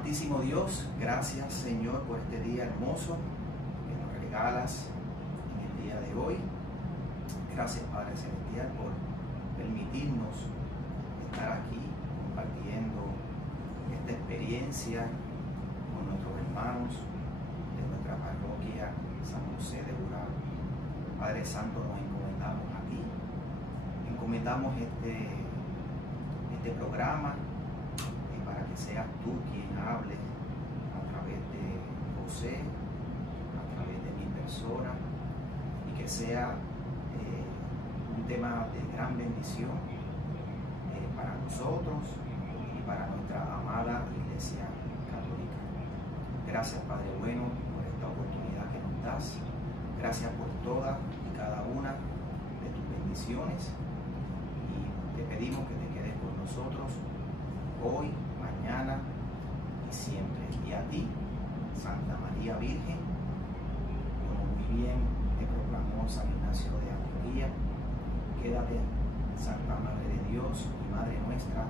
Amantísimo Dios, gracias Señor por este día hermoso que nos regalas en el día de hoy. Gracias Padre Celestial por permitirnos estar aquí compartiendo esta experiencia con nuestros hermanos de nuestra parroquia San José de Gurabo. Padre Santo, nos encomendamos a ti, encomendamos este programa para que seas tú quien hable a través de José, a través de mi persona, y que sea un tema de gran bendición para nosotros y para nuestra amada Iglesia Católica. Gracias Padre bueno por esta oportunidad que nos das. Gracias por todas y cada una de tus bendiciones, y te pedimos que te quedes con nosotros hoy, mañana y siempre. Y a ti, Santa María Virgen, como muy bien te proclamó San Ignacio de Antioquía, quédate, Santa Madre de Dios y Madre nuestra,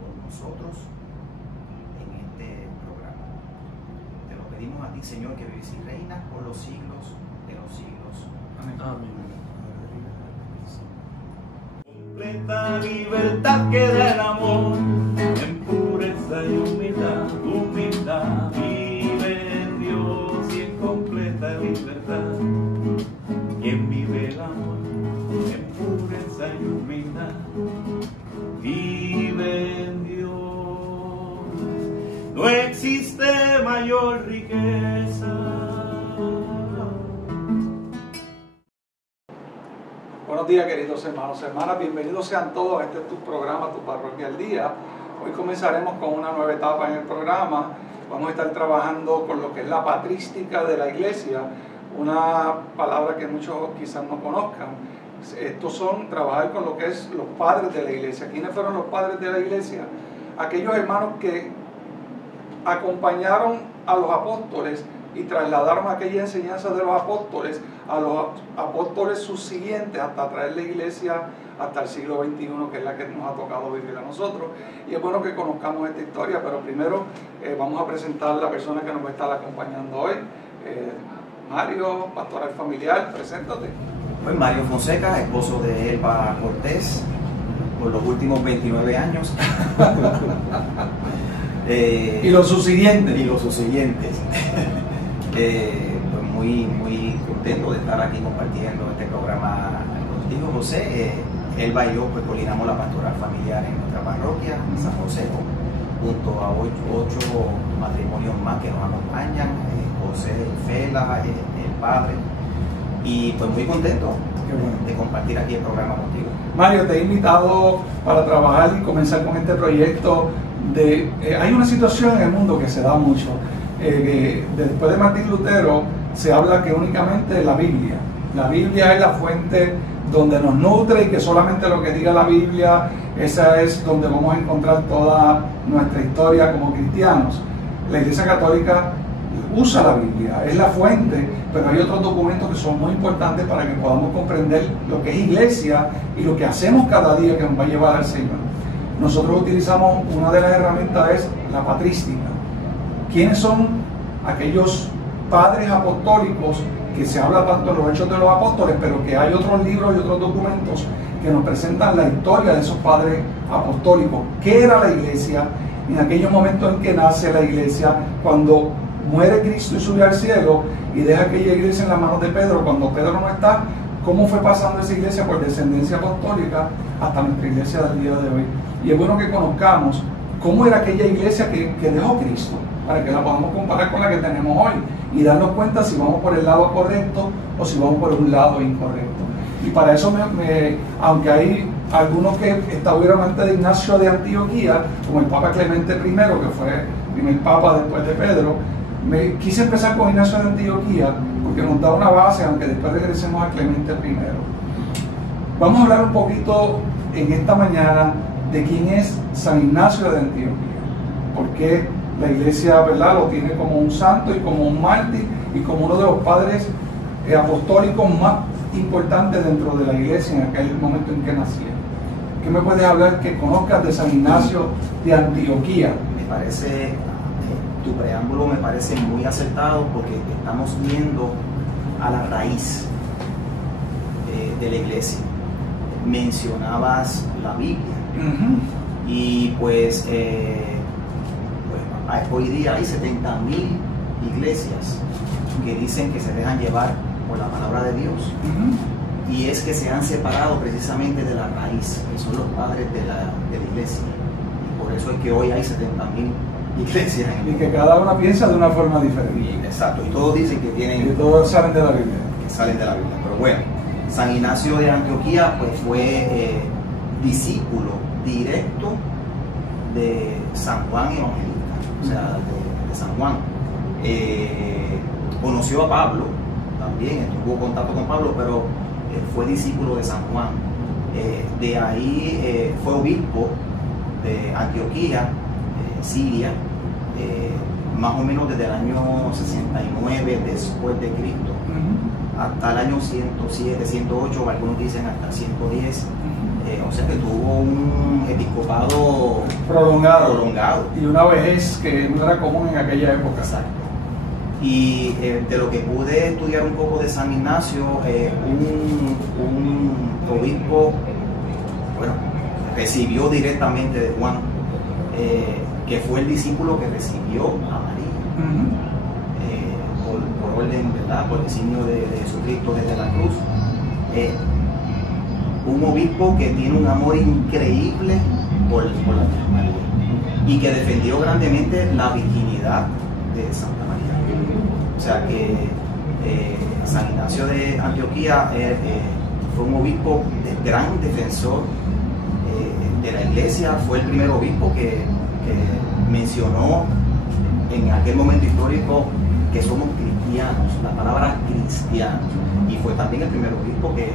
con nosotros en este programa. Te lo pedimos a ti, Señor, que vives y reinas por los siglos de los siglos. Amén. Amén. Completa libertad que da el amor, en pureza y humildad, humildad. Vive en Dios y en completa libertad. Quien vive el amor, en pureza y humildad, vive en Dios. No existe mayor riqueza. Buenos días, queridos hermanos y hermanas, bienvenidos sean todos a este tu programa, Tu Parroquia al Día. Hoy comenzaremos con una nueva etapa en el programa. Vamos a estar trabajando con lo que es la patrística de la iglesia, una palabra que muchos quizás no conozcan. Estos son trabajar con lo que es los padres de la iglesia. ¿Quiénes fueron los padres de la iglesia? Aquellos hermanos que acompañaron a los apóstoles y trasladaron aquella enseñanza de los apóstoles a los apóstoles subsiguientes hasta traer la iglesia hasta el siglo XXI, que es la que nos ha tocado vivir a nosotros. Y es bueno que conozcamos esta historia, pero primero vamos a presentar a la persona que nos va a estar acompañando hoy. Mario, pastoral familiar, preséntate. Pues Mario Fonseca, esposo de Elba Cortés por los últimos 29 años. Y los subsiguientes. Y los subsiguientes. Pues muy contento de estar aquí compartiendo este programa contigo, José. Elba y yo pues coordinamos la pastoral familiar en nuestra parroquia, en San José, junto a ocho matrimonios más que nos acompañan, José y Fela, el padre, y pues muy contento de compartir aquí el programa contigo. Mario, te he invitado para trabajar y comenzar con este proyecto de... hay una situación en el mundo que se da mucho. Después de Martín Lutero se habla que únicamente la Biblia es la fuente donde nos nutre, y que solamente lo que diga la Biblia, esa es donde vamos a encontrar toda nuestra historia como cristianos. La Iglesia Católica usa la Biblia, es la fuente, pero hay otros documentos que son muy importantes para que podamos comprender lo que es iglesia y lo que hacemos cada día que nos va a llevar al Señor. Nosotros utilizamos, una de las herramientas es la patrística. ¿Quiénes son aquellos padres apostólicos que se habla tanto en los Hechos de los Apóstoles, pero que hay otros libros y otros documentos que nos presentan la historia de esos padres apostólicos? ¿Qué era la iglesia en aquellos momentos en que nace la iglesia, cuando muere Cristo y sube al cielo y deja aquella iglesia en las manos de Pedro? Cuando Pedro no está, ¿cómo fue pasando esa iglesia por descendencia apostólica hasta nuestra iglesia del día de hoy? Y es bueno que conozcamos cómo era aquella iglesia que dejó Cristo, para que la podamos comparar con la que tenemos hoy y darnos cuenta si vamos por el lado correcto o si vamos por un lado incorrecto. Y para eso, aunque hay algunos que estuvieron antes de Ignacio de Antioquía, como el Papa Clemente I, que fue el primer Papa después de Pedro, me quise empezar con Ignacio de Antioquía porque nos da una base, aunque después regresemos a Clemente I. Vamos a hablar un poquito en esta mañana de quién es San Ignacio de Antioquía, porque la iglesia, ¿verdad?, lo tiene como un santo y como un mártir y como uno de los padres apostólicos más importantes dentro de la iglesia en aquel momento en que nacía. ¿Qué me puedes hablar que conozcas de San Ignacio de Antioquía? Me parece Tu preámbulo me parece muy acertado porque estamos viendo a la raíz de la iglesia. Mencionabas la Biblia. Y pues hoy día hay 70,000 iglesias que dicen que se dejan llevar por la palabra de Dios. Y es que se han separado precisamente de la raíz, que son los padres de la iglesia. Y por eso es que hoy hay 70,000 iglesias. Y que cada una piensa de una forma diferente. Exacto, y todos dicen que tienen... Y todos salen de la Biblia. Que salen de la Biblia. Pero bueno, San Ignacio de Antioquía pues fue discípulo directo de San Juan Evangelista, o sea, de San Juan. Conoció a Pablo, también tuvo contacto con Pablo, pero fue discípulo de San Juan. De ahí fue obispo de Antioquía, Siria, más o menos desde el año 69 después de Cristo, hasta el año 107, 108, algunos dicen hasta 110. O sea que tuvo un episcopado prolongado. Y una vejez que no era común en aquella época. Exacto. Y de lo que pude estudiar un poco de San Ignacio, un obispo, bueno, recibió directamente de Juan, que fue el discípulo que recibió a María, por orden, ¿verdad? Por designio de Jesucristo desde la cruz. Un obispo que tiene un amor increíble por la Virgen María y que defendió grandemente la virginidad de Santa María. O sea que San Ignacio de Antioquía fue un obispo gran defensor de la iglesia, fue el primer obispo que mencionó en aquel momento histórico que somos cristianos, la palabra cristianos, y fue también el primer obispo que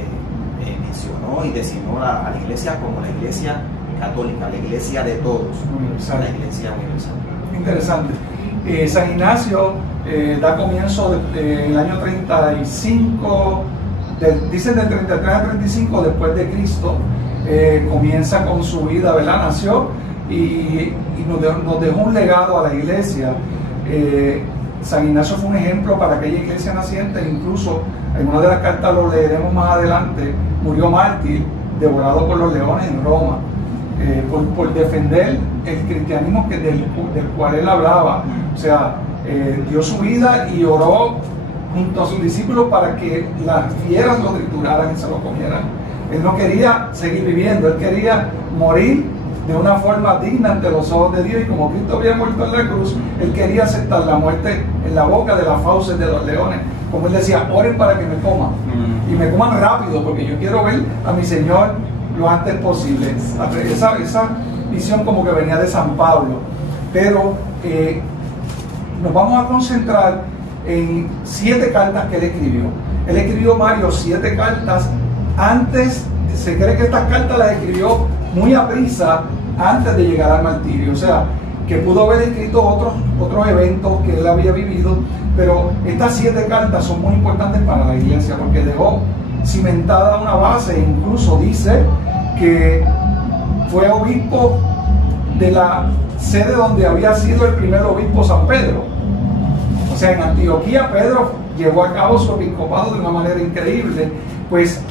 mencionó y designó a la iglesia como la iglesia católica, la iglesia de todos, universal. La iglesia universal. Interesante. San Ignacio da comienzo en el año 35, dicen del 33 a 35 después de Cristo, comienza con su vida, ¿verdad? Nació y nos dejó un legado a la iglesia. San Ignacio fue un ejemplo para aquella iglesia naciente, incluso en una de las cartas, lo leeremos más adelante, murió mártir, devorado por los leones en Roma, por defender el cristianismo del cual él hablaba. O sea, dio su vida y oró junto a sus discípulos para que las fieras lo trituraran y se lo comieran. Él no quería seguir viviendo, él quería morir de una forma digna ante los ojos de Dios, y como Cristo había muerto en la cruz, él quería aceptar la muerte en la boca de las fauces de los leones. Como él decía, oren para que me coman, y me coman rápido, porque yo quiero ver a mi Señor lo antes posible. Esa visión como que venía de San Pablo. Pero nos vamos a concentrar en 7 cartas que él escribió. Él escribió varios 7 cartas antes. Se cree que estas cartas las escribió muy a prisa antes de llegar al martirio, o sea, que pudo haber escrito otros eventos que él había vivido, pero estas 7 cartas son muy importantes para la iglesia porque dejó cimentada una base. Incluso dice que fue obispo de la sede donde había sido el primer obispo San Pedro. O sea, en Antioquía Pedro llevó a cabo su episcopado de una manera increíble. Pues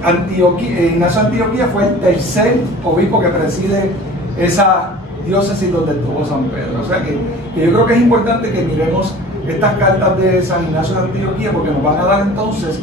Ignacio de Antioquía fue el tercer obispo que preside esa diócesis donde estuvo San Pedro. O sea que yo creo que es importante que miremos estas cartas de San Ignacio de Antioquía, porque nos van a dar entonces,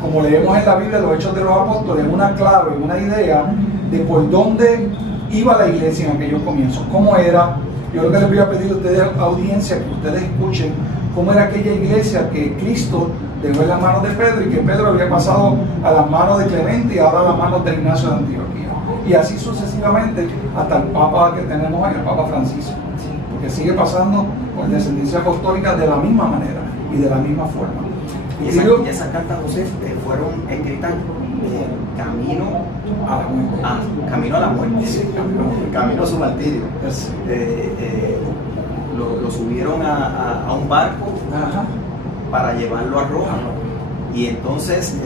como leemos en la Biblia, los Hechos de los Apóstoles, una clave, una idea de por dónde iba la iglesia en aquellos comienzos, cómo era. Yo lo que les voy a pedir a ustedes, audiencia, que ustedes escuchen cómo era aquella iglesia que Cristo dejó en las manos de Pedro, y que Pedro había pasado a las manos de Clemente y ahora a las manos de Ignacio de Antioquía. Y así sucesivamente hasta el Papa que tenemos hoy, el Papa Francisco, porque sigue pasando por descendencia apostólica de la misma manera y de la misma forma. Y esas cartas, José, fueron escritas camino a la muerte, camino a su martirio. Lo subieron a un barco para llevarlo a Roma, y entonces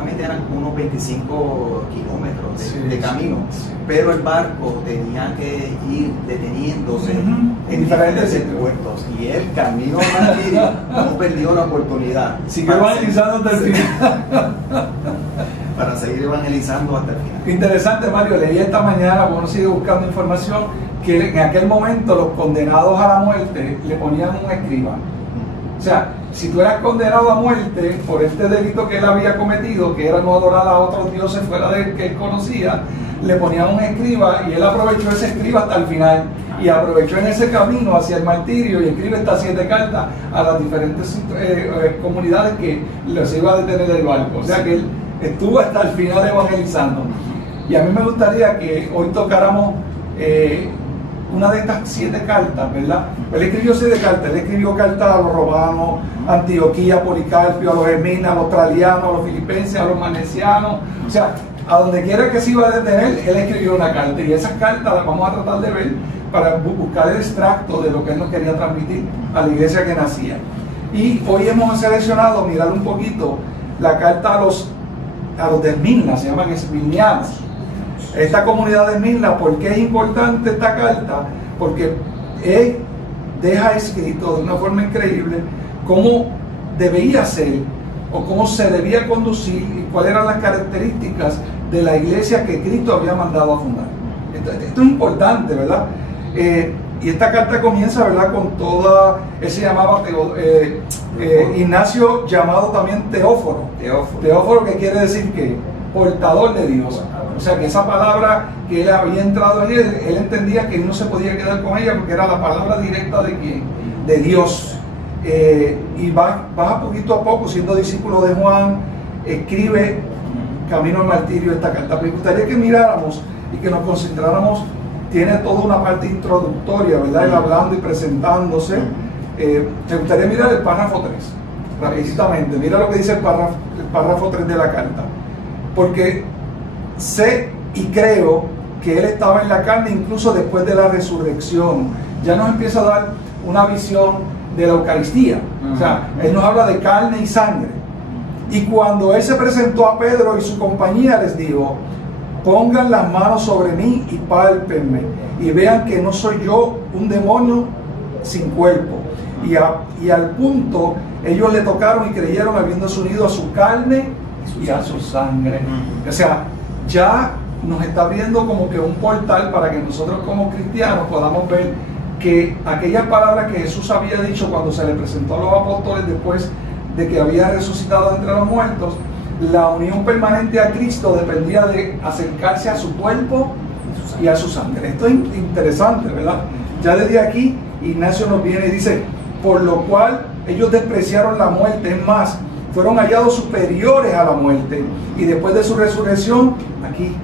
supuestamente eran unos 25 kilómetros de Sí, camino, sí. pero el barco tenía que ir deteniéndose en diferentes diferentes puertos, y el camino a Martirio no perdió la oportunidad Sigue evangelizando hasta el final. para seguir evangelizando hasta el final. Interesante, Mario, leí esta mañana, uno sigue buscando información, que en aquel momento los condenados a la muerte le ponían un escriba. O sea, si tú eras condenado a muerte por este delito que él había cometido, que era no adorar a otros dioses fuera del que él conocía, le ponían un escriba, y él aprovechó ese escriba hasta el final, y aprovechó en ese camino hacia el martirio, y escribe estas 7 cartas a las diferentes comunidades que les iba a detener el barco. O sea que él estuvo hasta el final evangelizando. Y a mí me gustaría que hoy tocáramos una de estas 7 cartas, ¿verdad? Él escribió 7 cartas. Él escribió cartas a los romanos, a Antioquía, Policarpio, a los Herminas, a los Tralianos, a los Filipenses, a los Manesianos. O sea, a donde quiera que se iba a detener, él escribió una carta. Y esas cartas las vamos a tratar de ver para buscar el extracto de lo que él nos quería transmitir a la iglesia que nacía. Y hoy hemos seleccionado, mirar un poquito, la carta a los de Esmirna, se llaman esmirnianos. Esta comunidad de Esmirna, ¿por qué es importante esta carta? Porque él deja escrito de una forma increíble cómo debía ser o cómo se debía conducir y cuáles eran las características de la iglesia que Cristo había mandado a fundar. Esto es importante, ¿verdad? Y esta carta comienza, ¿verdad?, con toda, él se llamaba Ignacio, llamado también Teóforo. Teóforo, que quiere decir que portador de Dios. O sea que esa palabra que él había entrado en él entendía que él no se podía quedar con ella porque era la palabra directa de ¿quién? De Dios. Y baja poquito a poco, siendo discípulo de Juan, escribe Camino al Martirio esta carta. Me gustaría que miráramos y que nos concentráramos. Tiene toda una parte introductoria, ¿verdad? Él hablando y presentándose. Me gustaría mirar el párrafo 3, rapiditamente. Mira lo que dice el párrafo 3 de la carta. Porque sé y creo que él estaba en la carne incluso después de la resurrección. Ya nos empieza a dar una visión de la Eucaristía. O sea, él nos habla de carne y sangre. Y cuando él se presentó a Pedro y su compañía, les dijo: pongan las manos sobre mí y pálpenme y vean que no soy yo un demonio sin cuerpo. Y al punto ellos le tocaron y creyeron, habiéndose unido a su carne y a su sangre. O sea, ya nos está abriendo como que un portal para que nosotros como cristianos podamos ver que aquellas palabras que Jesús había dicho cuando se le presentó a los apóstoles después de que había resucitado entre los muertos, la unión permanente a Cristo dependía de acercarse a su cuerpo y a su sangre. Esto es interesante, ¿verdad? Ya desde aquí Ignacio nos viene y dice: por lo cual ellos despreciaron la muerte, es más, fueron hallados superiores a la muerte, y después de su resurrección, aquí,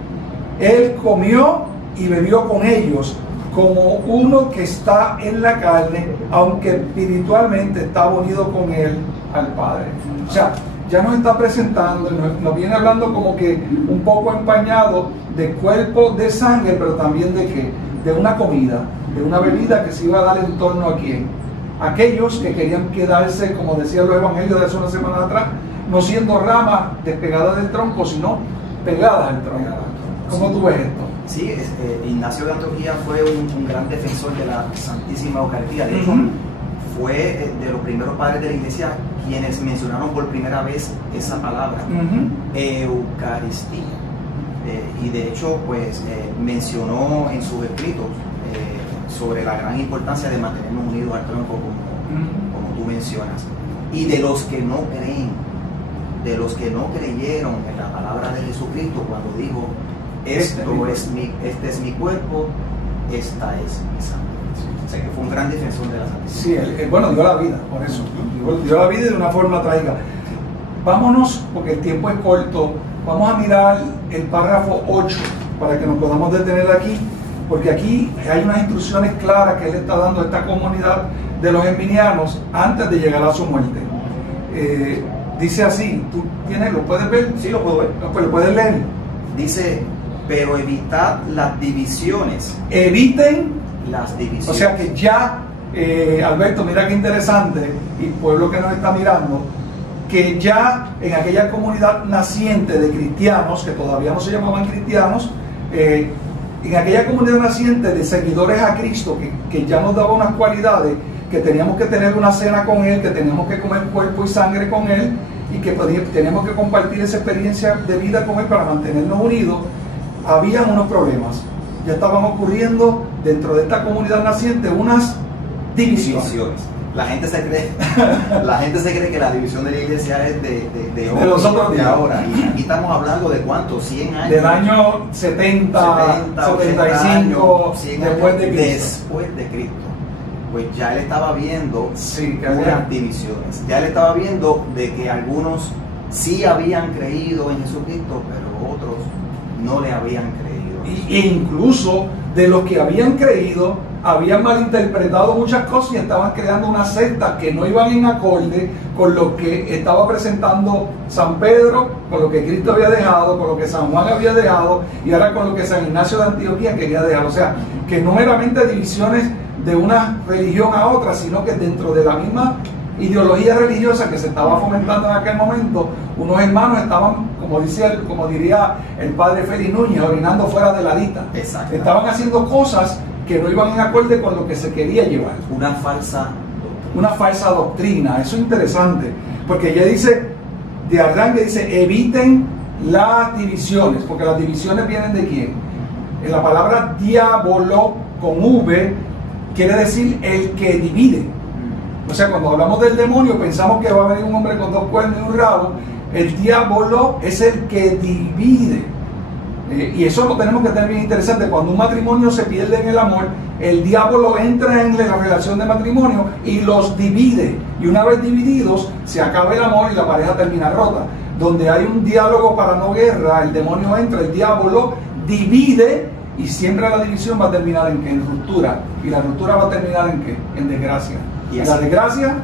él comió y bebió con ellos, como uno que está en la carne, aunque espiritualmente está unido con él al Padre. O sea, ya nos está presentando, nos viene hablando como que un poco empañado de cuerpo, de sangre, pero también de ¿qué? De una comida, de una bebida que se iba a dar en torno a quién. Aquellos que querían quedarse, como decían los evangelios de hace una semana atrás, no siendo ramas despegadas del tronco, sino pegadas al tronco. ¿Cómo tú ves esto? Sí, Ignacio de Antioquía fue un gran defensor de la Santísima Eucaristía. De hecho, fue de los primeros padres de la iglesia quienes mencionaron por primera vez esa palabra, Eucaristía. Y de hecho, pues mencionó en sus escritos sobre la gran importancia de mantenernos unidos al tronco, como tú mencionas. Y de los que no creen, de los que no creyeron en la palabra de Jesucristo cuando dijo: este es mi cuerpo, esta es mi sangre. O sea que fue un gran defensor de la Santísima. Sí, bueno, dio la vida, por eso. Dio la vida de una forma trágica. Vámonos, porque el tiempo es corto, vamos a mirar el párrafo 8 para que nos podamos detener aquí, porque aquí hay unas instrucciones claras que él está dando a esta comunidad de los esminianos antes de llegar a su muerte. Dice así, ¿tú tienes, lo puedes ver? Sí, lo puedo ver. Pues lo puedes leer. Dice: pero evitad las divisiones. Eviten las divisiones. O sea que ya, Alberto, mira qué interesante, y pueblo que nos está mirando, que ya en aquella comunidad naciente de cristianos, que todavía no se llamaban cristianos, en aquella comunidad naciente de seguidores a Cristo, que ya nos daba unas cualidades, que teníamos que tener una cena con Él, que teníamos que comer cuerpo y sangre con Él, y que teníamos que compartir esa experiencia de vida con Él para mantenernos unidos, había unos problemas. Ya estaban ocurriendo dentro de esta comunidad naciente unas divisiones. La gente se cree que la división de la iglesia es de los otros días. Ahora. Y aquí estamos hablando de ¿cuántos? 100 años. Del año 70 75, 100 después años de Cristo. Después de Cristo. Pues ya él estaba viendo que unas divisiones. Ya él estaba viendo de que algunos sí habían creído en Jesucristo, pero otros no le habían creído. E incluso de los que habían creído, habían malinterpretado muchas cosas y estaban creando una secta que no iban en acorde con lo que estaba presentando San Pedro, con lo que Cristo había dejado, con lo que San Juan había dejado y ahora con lo que San Ignacio de Antioquía quería dejar. O sea, que no meramente divisiones de una religión a otra, sino que dentro de la misma ideología religiosa que se estaba fomentando en aquel momento, unos hermanos estaban, como diría el padre Félix Núñez, orinando fuera de la dita. Estaban haciendo cosas que no iban en acorde con lo que se quería llevar. Una falsa doctrina. Eso es interesante, porque ella dice, de arranque dice, eviten las divisiones, porque las divisiones vienen de quién. En la palabra diablo con V quiere decir el que divide. O sea, cuando hablamos del demonio pensamos que va a venir un hombre con dos cuernos y un rabo. El diablo es el que divide. Y eso lo tenemos que tener bien interesante. Cuando un matrimonio se pierde en el amor, el diablo entra en la relación de matrimonio y los divide. Y una vez divididos, se acaba el amor y la pareja termina rota. Donde hay un diálogo para no guerra, el demonio entra, el diablo divide y siempre la división va a terminar en ¿qué? En ruptura. Y la ruptura va a terminar en ¿qué? En desgracia. Y la desgracia,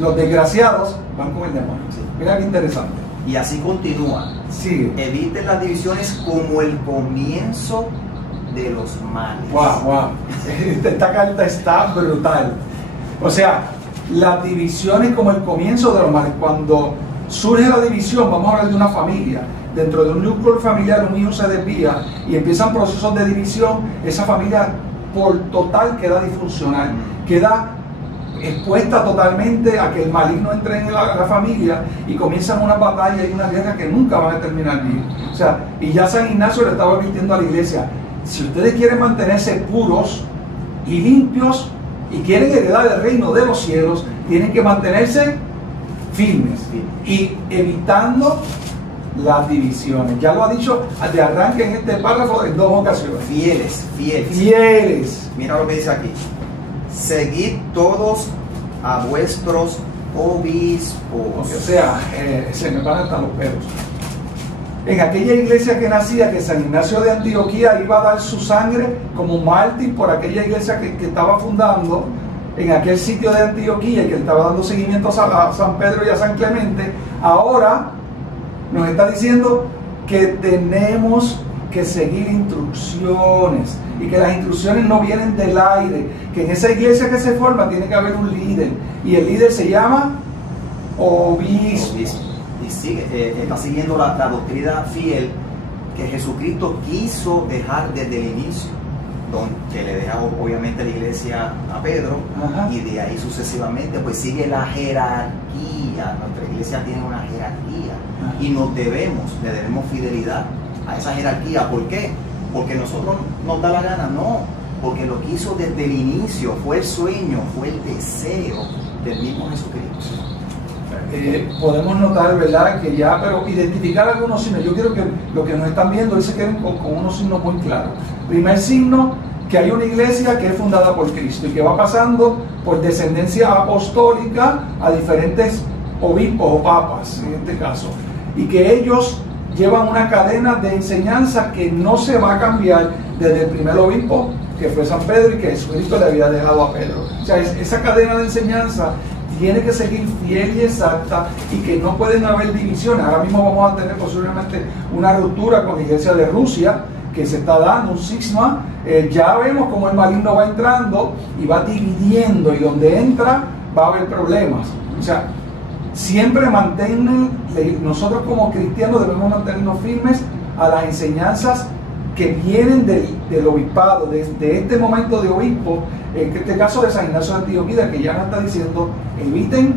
los desgraciados van con el demonio. Sí. Mira qué interesante. Y así continúa. Sí. Eviten las divisiones como el comienzo de los males. Wow. Esta carta está brutal. O sea, las divisiones como el comienzo de los males. Cuando surge la división, vamos a hablar de una familia. Dentro de un núcleo familiar, un hijo se desvía y empiezan procesos de división. Esa familia por total queda disfuncional, queda expuesta totalmente a que el maligno entre en la familia y comienzan una batalla y una guerra que nunca van a terminar bien. O sea, y ya San Ignacio le estaba advirtiendo a la iglesia, si ustedes quieren mantenerse puros y limpios y quieren heredar el reino de los cielos, tienen que mantenerse firmes y evitando las divisiones. Ya lo ha dicho de arranque en este párrafo en 2 ocasiones. Fieles. Mira lo que dice aquí. Seguid todos a vuestros obispos. O sea, se me van hasta los pelos. En aquella iglesia que nacía, que San Ignacio de Antioquía iba a dar su sangre como mártir por aquella iglesia que estaba fundando en aquel sitio de Antioquía y que estaba dando seguimiento a San Pedro y a San Clemente, ahora nos está diciendo que tenemos que seguir instrucciones y que las instrucciones no vienen del aire, que en esa iglesia que se forma tiene que haber un líder y el líder se llama obispo. Y sigue, está siguiendo la doctrina fiel que Jesucristo quiso dejar desde el inicio, que le deja obviamente la iglesia a Pedro. Ajá. Y de ahí sucesivamente pues sigue la jerarquía. Nuestra iglesia tiene una jerarquía. Ajá. Y le debemos fidelidad a esa jerarquía. ¿Por qué? Porque nosotros nos da la gana, no, porque lo quiso desde el inicio, fue el sueño, fue el deseo del mismo Jesucristo. Podemos notar, ¿verdad?, que ya, pero identificar algunos signos. Yo quiero que lo que nos están viendo se queden con unos signos muy claros. Primer signo, que hay una iglesia que es fundada por Cristo y que va pasando por descendencia apostólica a diferentes obispos o papas, en este caso, y que ellos llevan una cadena de enseñanza que no se va a cambiar desde el primer obispo, que fue San Pedro, y que Jesucristo le había dejado a Pedro. O sea, esa cadena de enseñanza tiene que seguir fiel y exacta y que no pueden haber divisiones. Ahora mismo vamos a tener posiblemente una ruptura con la iglesia de Rusia que se está dando, un cisma. Ya vemos cómo el maligno va entrando y va dividiendo, y donde entra va a haber problemas. O sea, siempre mantener, nosotros como cristianos debemos mantenernos firmes a las enseñanzas que vienen del obispado, de este momento de obispo, en este caso de San Ignacio de Antioquía, que ya nos está diciendo, eviten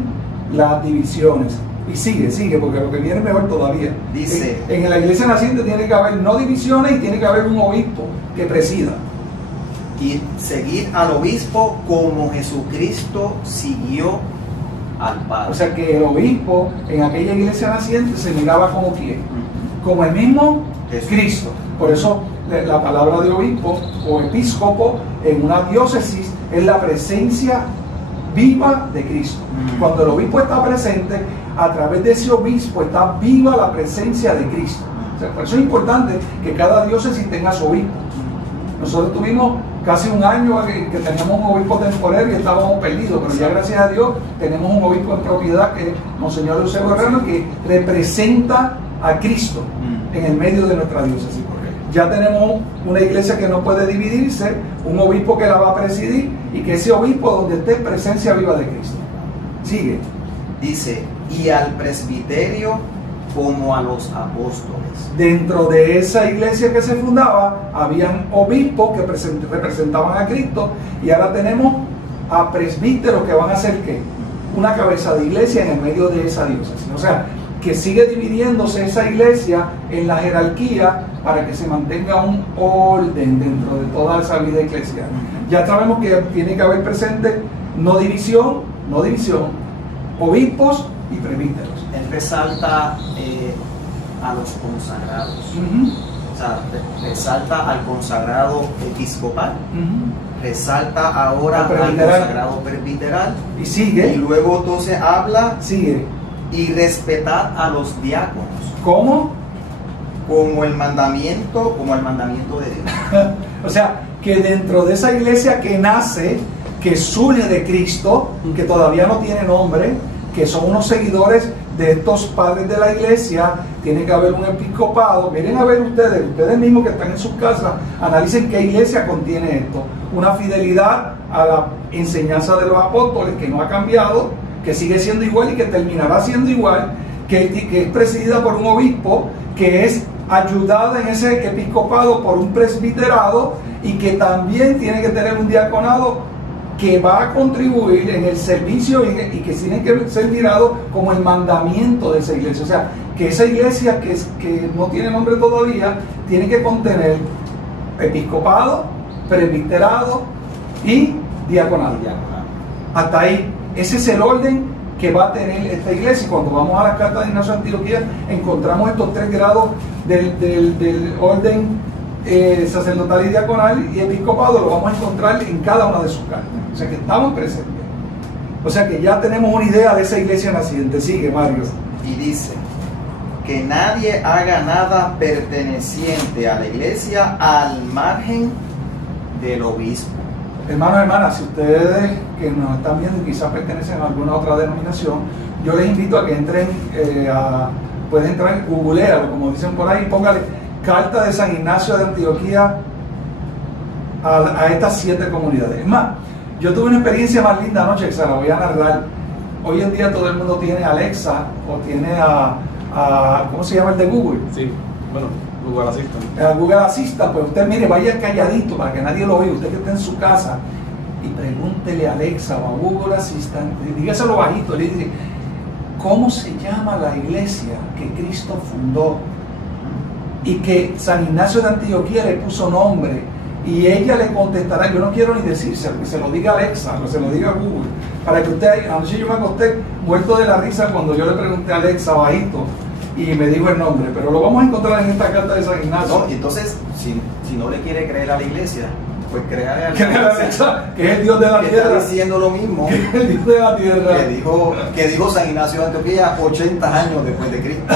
las divisiones. Y sigue, porque lo que viene es mejor todavía. Dice, en la iglesia naciente tiene que haber no divisiones y tiene que haber un obispo que presida. y seguir al obispo como Jesucristo siguió al Padre. O sea que el obispo en aquella iglesia naciente se miraba como quién, como el mismo Jesús. Cristo. Por eso la palabra de obispo o episcopo en una diócesis es la presencia viva de Cristo. Cuando el obispo está presente, a través de ese obispo está viva la presencia de Cristo. O sea, por eso es importante que cada diócesis tenga su obispo. Nosotros tuvimos casi un año que teníamos un obispo temporario y estábamos perdidos, pero ya gracias a Dios tenemos un obispo en propiedad que es Monseñor Eusebio Herrero, que representa a Cristo en el medio de nuestra diócesis. Ya tenemos una iglesia que no puede dividirse, un obispo que la va a presidir y que ese obispo donde esté presencia viva de Cristo. Sigue. Dice, y al presbiterio como a los apóstoles. Dentro de esa iglesia que se fundaba, habían obispos que representaban a Cristo, y ahora tenemos a presbíteros que van a ser ¿qué? Una cabeza de iglesia en el medio de esa diócesis. O sea, que sigue dividiéndose esa iglesia en la jerarquía para que se mantenga un orden dentro de toda esa vida eclesial. Ya sabemos que tiene que haber presente no división, obispos y presbíteros. Él resalta a los consagrados. O sea, resalta al consagrado episcopal, resalta ahora al consagrado presbiteral, y sigue. Y luego entonces habla, sigue. Y respetar a los diáconos. ¿Cómo? Como el mandamiento de Dios. O sea, que dentro de esa iglesia que nace, que surge de Cristo, que todavía no tiene nombre, que son unos seguidores de estos padres de la iglesia, tiene que haber un episcopado. Miren a ver ustedes mismos que están en sus casas, analicen qué iglesia contiene esto. Una fidelidad a la enseñanza de los apóstoles que no ha cambiado, que sigue siendo igual y que terminará siendo igual, que es presidida por un obispo, que es ayudada en ese episcopado por un presbiterado, y que también tiene que tener un diaconado que va a contribuir en el servicio y que tiene que ser mirado como el mandamiento de esa iglesia. O sea, que esa iglesia que no tiene nombre todavía tiene que contener episcopado, presbiterado y diaconado. Hasta ahí, ese es el orden que va a tener esta iglesia. Y cuando vamos a la carta de Ignacio de Antioquía, encontramos estos 3 grados del orden sacerdotal y diaconal y episcopado. Lo vamos a encontrar en cada una de sus cartas. O sea que estamos presentes. O sea que ya tenemos una idea de esa iglesia naciente. Sigue, Mario. Y dice, que nadie haga nada perteneciente a la iglesia al margen del obispo. Hermanos, hermanas, si ustedes que nos están viendo quizás pertenecen a alguna otra denominación, yo les invito a que entren pueden entrar, googlealo, como dicen por ahí, póngale carta de San Ignacio de Antioquía a estas 7 comunidades. Es más, yo tuve una experiencia más linda anoche que se la voy a narrar. Hoy en día todo el mundo tiene Alexa o tiene ¿cómo se llama el de Google? Sí, bueno, Google Assistant. Google Assistant. Pues usted mire, vaya calladito para que nadie lo oiga, usted que está en su casa, y pregúntele a Alexa o a Google Assistant, dígaselo bajito, le dice, ¿cómo se llama la iglesia que Cristo fundó y que San Ignacio de Antioquía le puso nombre? Y ella le contestará. Yo no quiero ni decírselo, que se lo diga a Alexa, que se lo diga a Google, para que usted, anoche yo me acosté muerto de la risa cuando yo le pregunté a Alexa bajito y me dijo el nombre, pero lo vamos a encontrar en esta carta de San Ignacio. No, entonces, si no le quiere creer a la iglesia, pues créale a Alexa, que es el Dios de la tierra. Está diciendo lo mismo que es el Dios de la tierra. Que dijo San Ignacio de Antioquía 80 años después de Cristo.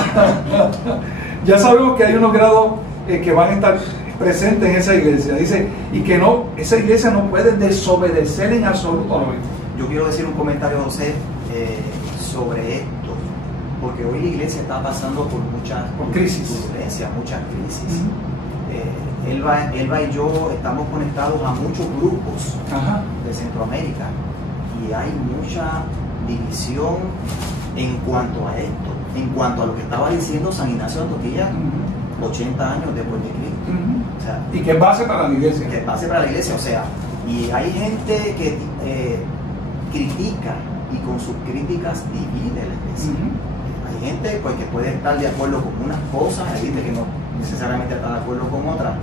Ya sabemos que hay unos grados que van a estar presentes en esa iglesia. Dice, y que no, esa iglesia no puede desobedecer en absoluto a lo mismo. Yo quiero decir un comentario, José, sobre esto, porque hoy la iglesia está pasando por muchas turbulencias, muchas crisis. Elba y yo estamos conectados a muchos grupos de Centroamérica, y hay mucha división en cuanto a esto, en cuanto a lo que estaba diciendo San Ignacio de Antioquía 80 años después de Cristo. O sea, y que es base para la iglesia. Que es base para la iglesia, o sea, y hay gente que critica y con sus críticas divide la iglesia. Hay gente pues, que puede estar de acuerdo con unas cosas, hay gente que no necesariamente está de acuerdo con otras,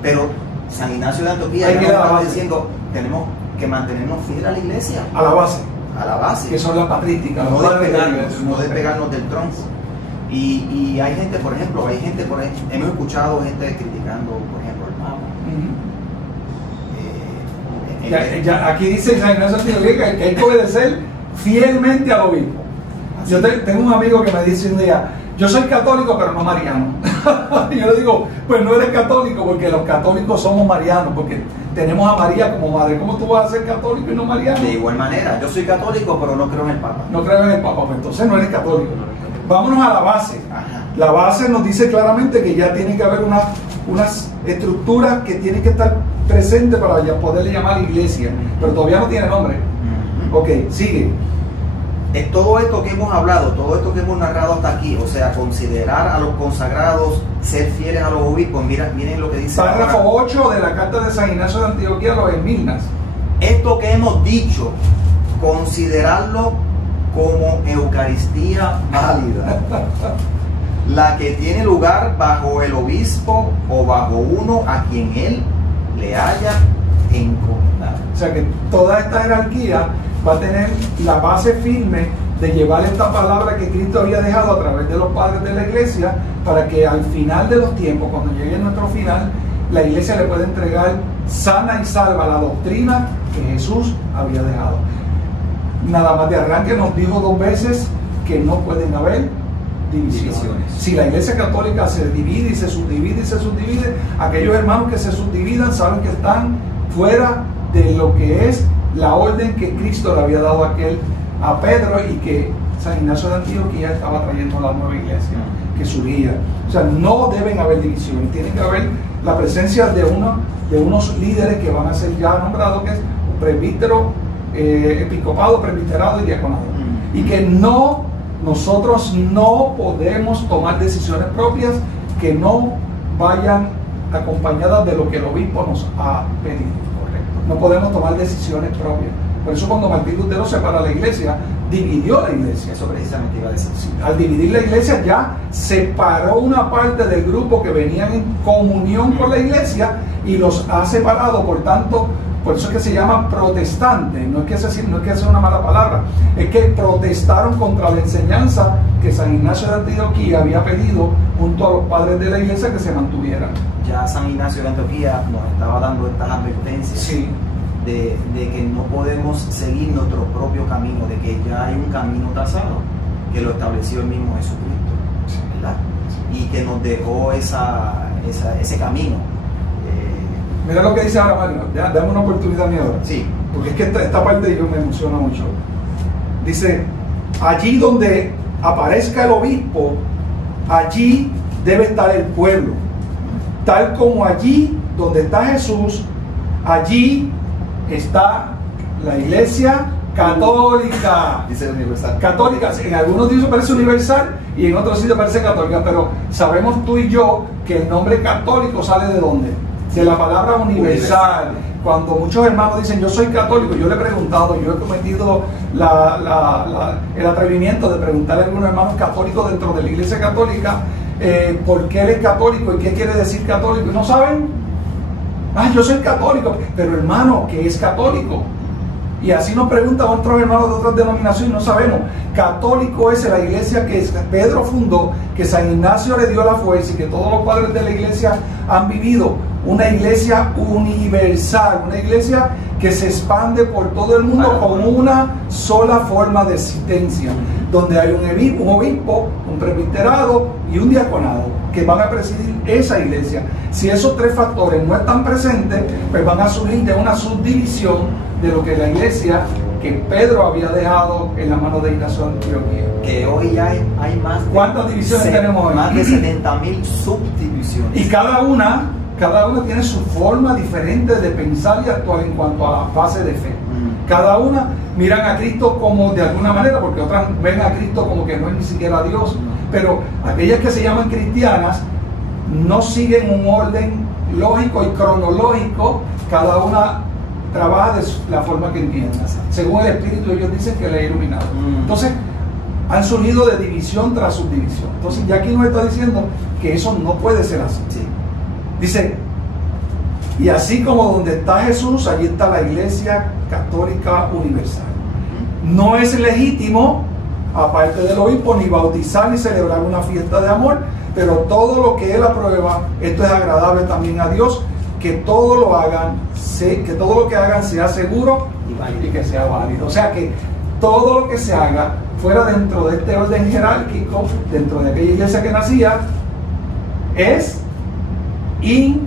pero San Ignacio de Antioquía ya nos estaba diciendo, tenemos que mantenernos fieles a la iglesia. A la base. A la base. Que son las patrísticas. No despegarnos del tronco. Y hay gente, por ejemplo, hemos escuchado gente criticando, por ejemplo, el Papa. Aquí dice San Ignacio de Antioquía que hay que obedecer fielmente al obispo. Yo tengo un amigo que me dice un día, yo soy católico pero no mariano. Y yo le digo, pues no eres católico porque los católicos somos marianos, porque tenemos a María como madre. ¿Cómo tú vas a ser católico y no mariano? De igual manera, yo soy católico pero no creo en el Papa. No creo en el Papa, pues entonces no eres católico. Vámonos a la base. Ajá. La base nos dice claramente que ya tiene que haber unas estructuras que tienen que estar presentes para ya poderle llamar iglesia, pero todavía no tiene nombre. Ok, sigue. Es todo esto que hemos hablado, todo esto que hemos narrado hasta aquí, o sea, considerar a los consagrados, ser fieles a los obispos. Miren lo que dice. Párrafo 8 de la carta de San Ignacio de Antioquía a los Esmirnas. Esto que hemos dicho, considerarlo como Eucaristía válida, la que tiene lugar bajo el obispo o bajo uno a quien él le haya encomendado. O sea que toda esta jerarquía va a tener la base firme de llevar esta palabra que Cristo había dejado a través de los padres de la iglesia, para que al final de los tiempos, cuando llegue nuestro final, la iglesia le pueda entregar sana y salva la doctrina que Jesús había dejado. Nada más de arranque nos dijo 2 veces que no pueden haber divisiones. Si la iglesia católica se divide y se subdivide y se subdivide, aquellos hermanos que se subdividan saben que están fuera de lo que es la orden que Cristo le había dado a Pedro, y que San Ignacio de Antioquía estaba trayendo a la nueva iglesia que surgía. O sea, no deben haber divisiones, tiene que haber la presencia de unos líderes que van a ser ya nombrados, que es presbítero, episcopado, presbiterado y diaconado. Y que nosotros no podemos tomar decisiones propias que no vayan acompañadas de lo que el obispo nos ha pedido. No podemos tomar decisiones propias. Por eso cuando Martín Lutero separó la iglesia, dividió la iglesia. Eso precisamente iba a decir. Al dividir la iglesia ya separó una parte del grupo que venían en comunión con la iglesia y los ha separado. Por tanto, por eso es que se llaman protestantes. No es que sea una mala palabra, es que protestaron contra la enseñanza que San Ignacio de Antioquía había pedido junto a los padres de la iglesia que se mantuvieran. Ya San Ignacio de Antioquía nos estaba dando estas advertencias. Sí. De que no podemos seguir nuestro propio camino, de que ya hay un camino trazado que lo estableció el mismo Jesucristo, ¿verdad? Y que nos dejó ese camino. Mira lo que dice ahora Mario, dame una oportunidad mía ahora. Sí. Porque es que esta parte yo me emociona mucho. Dice, allí donde aparezca el obispo, allí debe estar el pueblo. Tal como allí donde está Jesús, allí está la iglesia católica. Dice universal. Católica. En algunos sitios parece universal y en otros sitios parece católica, pero sabemos tú y yo que el nombre católico sale ¿de dónde? De la palabra universal. Cuando muchos hermanos dicen yo soy católico, yo le he preguntado, yo he cometido el atrevimiento de preguntarle a algunos hermanos católicos dentro de la iglesia católica por qué él es católico y qué quiere decir católico, y no saben. Yo soy católico, pero hermano, ¿qué es católico? Y así nos preguntan otros hermanos de otras denominaciones, no sabemos. Católico es la iglesia que Pedro fundó, que San Ignacio le dio la fuerza y que todos los padres de la iglesia han vivido. Una iglesia universal, una iglesia que se expande por todo el mundo con una sola forma de existencia, donde hay un obispo, un presbiterado y un diaconado que van a presidir esa iglesia. Si esos 3 factores no están presentes, pues van a surgir de una subdivisión de lo que la iglesia que Pedro había dejado en la mano de Ignacio de Antioquía. Que hoy ya hay más de... ¿Cuántas divisiones tenemos hoy? Más de 70.000 subdivisiones. Y cada una tiene su forma diferente de pensar y actuar en cuanto a la base de fe. Cada una miran a Cristo como de alguna manera, porque otras ven a Cristo como que no es ni siquiera Dios. Pero aquellas que se llaman cristianas no siguen un orden lógico y cronológico, cada una trabaja de la forma que entienda. Según el Espíritu, ellos dicen que le ha iluminado. Entonces, han surgido de división tras subdivisión. Entonces, ya aquí nos está diciendo que eso no puede ser así. Sí. Dice, y así como donde está Jesús, allí está la Iglesia Católica Universal. No es legítimo, aparte del obispo, ni bautizar ni celebrar una fiesta de amor, pero todo lo que él aprueba, esto es agradable también a Dios, que todo lo que hagan sea seguro y que sea válido. O sea que todo lo que se haga fuera dentro de este orden jerárquico, dentro de aquella iglesia que nacía, es inválido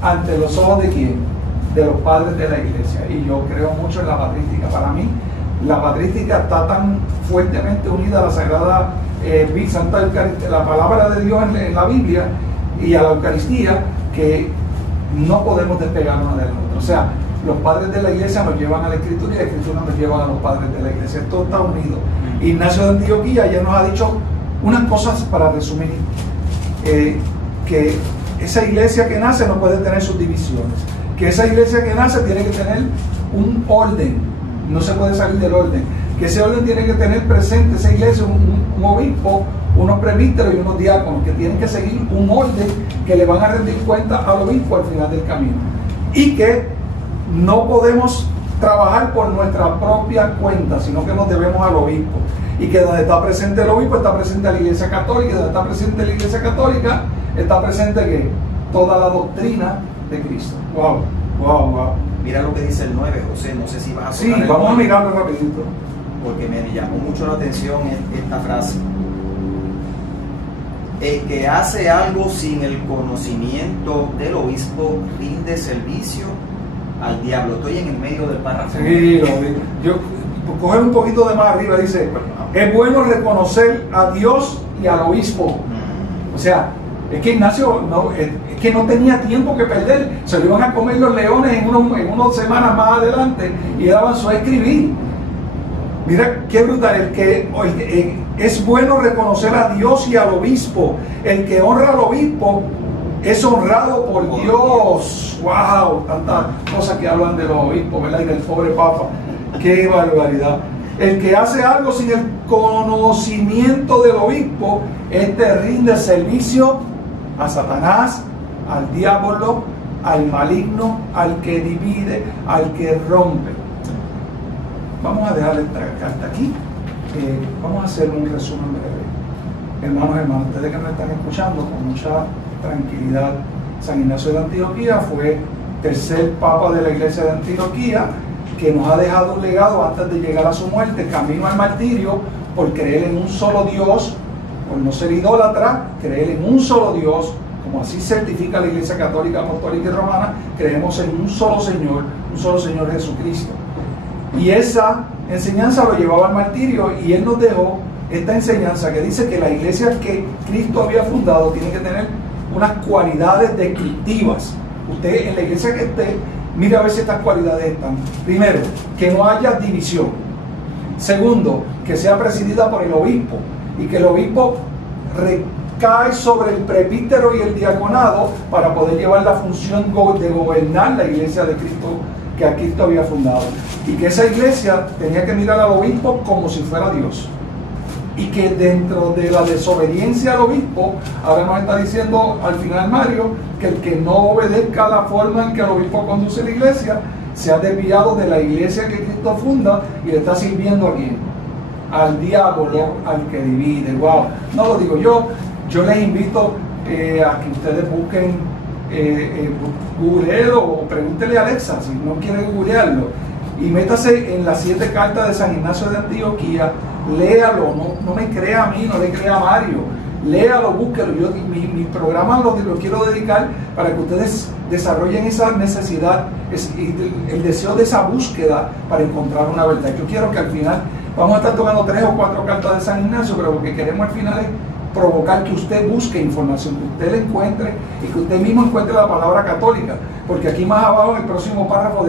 ante los ojos de quién, de los padres de la iglesia. Y yo creo mucho en la patrística. Para mí la patrística está tan fuertemente unida a la Sagrada Santa Eucaristía, la palabra de Dios en la Biblia, y a la Eucaristía, que no podemos despegarnos de la otra. O sea, los padres de la iglesia nos llevan a la Escritura y la Escritura nos lleva a los padres de la iglesia. Esto está unido. Ignacio de Antioquía ya nos ha dicho unas cosas para resumir, que esa iglesia que nace no puede tener subdivisiones, que esa iglesia que nace tiene que tener un orden, no se puede salir del orden, que ese orden tiene que tener presente esa iglesia un obispo, unos presbíteros y unos diáconos que tienen que seguir un orden que le van a rendir cuenta al obispo al final del camino, y que no podemos trabajar por nuestra propia cuenta, sino que nos debemos al obispo, y que donde está presente el obispo está presente la Iglesia Católica, y donde está presente la Iglesia Católica está presente que toda la doctrina de Cristo. Wow. Mira lo que dice el 9, José, no sé si vas a Sí, vamos a mirarlo rapidito, porque me llamó mucho la atención esta frase. El que hace algo sin el conocimiento del obispo rinde servicio al diablo. Estoy en el medio del párrafo. Sí, yo coger un poquito de más arriba, dice, es bueno reconocer a Dios y al obispo. O sea, es que Ignacio es que no tenía tiempo que perder, se lo iban a comer los leones en unas semanas más adelante, y él avanzó a escribir. Mira qué brutal, es bueno reconocer a Dios y al obispo. El que honra al obispo es honrado por Dios. Wow, tantas cosas que hablan de los obispos, ¿verdad? Y del pobre Papa. Qué barbaridad. El que hace algo sin el conocimiento del obispo, este rinde servicio a Satanás, al diablo, al maligno, al que divide, al que rompe. Vamos a dejar esta carta aquí. Vamos a hacer un resumen breve. Hermanos, ustedes que nos están escuchando con mucha tranquilidad, San Ignacio de Antioquía fue tercer papa de la iglesia de Antioquía, que nos ha dejado un legado antes de llegar a su muerte, camino al martirio, por creer en un solo Dios, por no ser idólatra, creer en un solo Dios, como así certifica la Iglesia Católica, Apostólica y Romana. Creemos en un solo Señor Jesucristo. Y esa enseñanza lo llevaba al martirio, y él nos dejó esta enseñanza que dice que la iglesia que Cristo había fundado tiene que tener unas cualidades descriptivas. Usted en la iglesia que esté, mire a ver si estas cualidades están. Primero, que no haya división. Segundo, que sea presidida por el obispo, y que el obispo recae sobre el presbítero y el diaconado para poder llevar la función de gobernar la iglesia de Cristo que a Cristo había fundado. Y que esa iglesia tenía que mirar al obispo como si fuera Dios. Y que dentro de la desobediencia al obispo, ahora nos está diciendo al final Mario, que el que no obedezca la forma en que el obispo conduce la iglesia, se ha desviado de la iglesia que Cristo funda y le está sirviendo a quién, al diablo, al que divide. Wow, no lo digo yo les invito a que ustedes busquen googleelo o pregúntele a Alexa si no quiere googlearlo, y métase en las 7 cartas de San Ignacio de Antioquía, léalo, no me crea a mí, no le crea a Mario, léalo, búsquelo. Mi programa lo quiero dedicar para que ustedes desarrollen esa necesidad, el deseo de esa búsqueda para encontrar una verdad. Yo quiero que al final, vamos a estar tocando 3 o 4 cartas de San Ignacio, pero lo que queremos al final es provocar que usted busque información, que usted la encuentre y que usted mismo encuentre la palabra católica, porque aquí más abajo en el próximo párrafo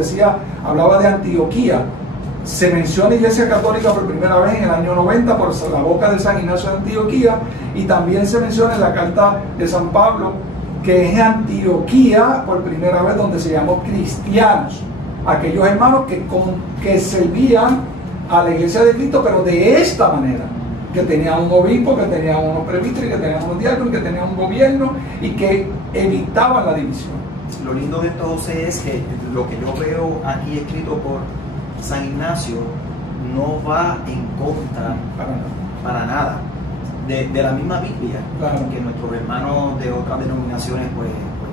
hablaba de Antioquía. Se menciona Iglesia Católica por primera vez en el año 90 por la boca de San Ignacio de Antioquía, y también se menciona en la carta de San Pablo que es Antioquía por primera vez donde se llamó cristianos, aquellos hermanos que servían a la Iglesia de Cristo, pero de esta manera, que tenían un obispo, que tenían unos presbíteros, que tenían unos diáconos, que tenían un gobierno y que evitaban la división. Lo lindo de todo es que lo que yo veo aquí escrito por San Ignacio no va en contra para nada de la misma Biblia, claro, que nuestros hermanos de otras denominaciones pues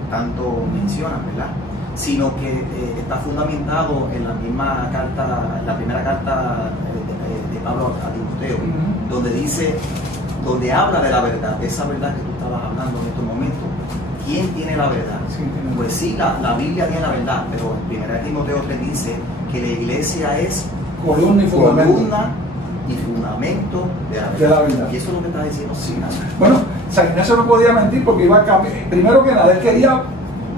tanto mencionan, ¿verdad? Sino que está fundamentado en la misma carta, la primera carta de Pablo a Timoteo, donde habla de la verdad, de esa verdad que tú estabas hablando en estos momentos. ¿Quién tiene la verdad? Sí, pues sí, la Biblia tiene la verdad, pero en 1 Timoteo 3 dice que la iglesia es columna y fundamento de la verdad. Y eso es lo que está diciendo San Ignacio. Bueno, San Ignacio no podía mentir porque iba a cambiar. Primero que nada, él quería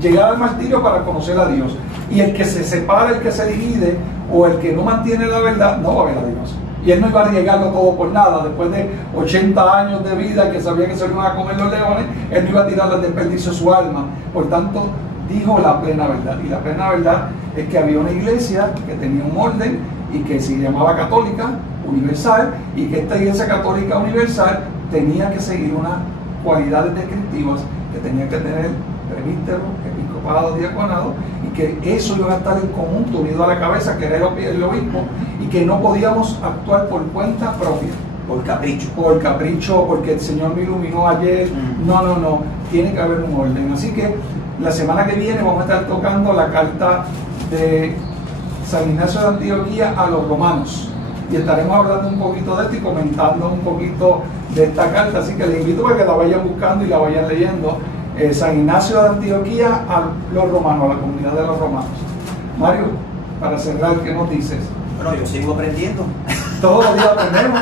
llegar al martirio para conocer a Dios. Y el que se separa, el que se divide, o el que no mantiene la verdad, no va a ver a Dios. Y él no iba a arriesgarlo todo por nada. Después de 80 años de vida, que sabía que se lo iban a comer los leones, él no iba a tirar al desperdicio su alma. Por tanto, dijo la plena verdad. Y la plena verdad es que había una iglesia que tenía un orden y que se llamaba católica universal, y que esta iglesia católica universal tenía que seguir unas cualidades descriptivas, que tenía que tener presbítero, episcopado, diaconado, y que eso iba a estar en conjunto, unido a la cabeza, que era el obispo, y que no podíamos actuar por cuenta propia. Por capricho. Por capricho, porque el Señor me iluminó ayer. No. Tiene que haber un orden. Así que la semana que viene vamos a estar tocando la carta de San Ignacio de Antioquía a los romanos. Y estaremos hablando un poquito de esto y comentando un poquito de esta carta. Así que les invito a que la vayan buscando y la vayan leyendo. San Ignacio de Antioquía a los romanos, a la comunidad de los romanos. Mario, para cerrar, ¿qué nos dices? Bueno, yo sigo aprendiendo. Todos los días aprendemos.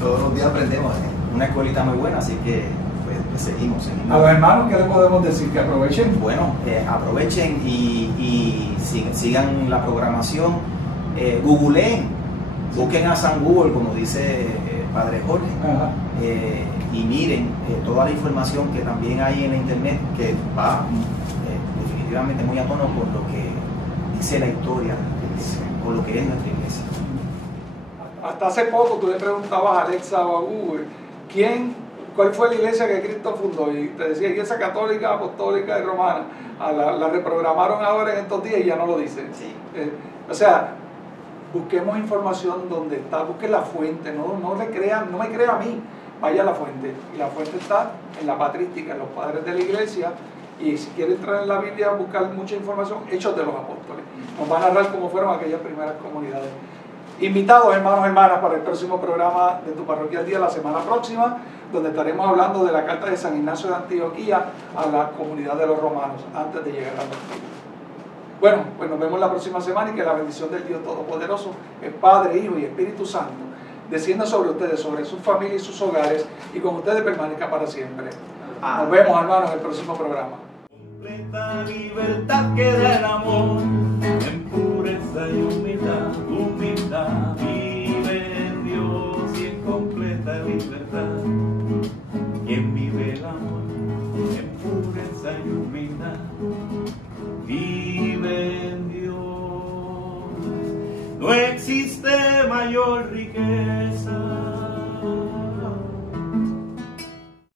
Todos los días aprendemos. Una escuelita muy buena, así que pues seguimos. A los hermanos, ¿qué les podemos decir? Que aprovechen. Bueno, aprovechen y sigan la programación. Googleen. Busquen a San Google, como dice Padre Jorge, y miren toda la información que también hay en la internet, que va definitivamente muy a tono con lo que dice la historia, con lo que es nuestra iglesia. Hasta hace poco tú le preguntabas a Alexa o a Google, ¿cuál fue la iglesia que Cristo fundó? Y te decía Iglesia Católica, Apostólica y Romana. La reprogramaron ahora en estos días y ya no lo dicen. Sí. O sea, busquemos información donde está, busquen la fuente, no me crea a mí, vaya a la fuente. Y la fuente está en la patrística, en los padres de la iglesia. Y si quiere entrar en la Biblia, buscar mucha información, Hechos de los Apóstoles. Nos van a narrar cómo fueron aquellas primeras comunidades. Invitados, hermanos, hermanas, para el próximo programa de Tu Parroquia al Día, la semana próxima, donde estaremos hablando de la carta de San Ignacio de Antioquía a la comunidad de los romanos, antes de llegar a los. Bueno, pues nos vemos la próxima semana, y que la bendición del Dios Todopoderoso, el Padre, Hijo y Espíritu Santo, descienda sobre ustedes, sobre sus familias y sus hogares, y con ustedes permanezca para siempre. Nos vemos, hermanos, en el próximo programa. Completa libertad que da el amor en pureza y humildad.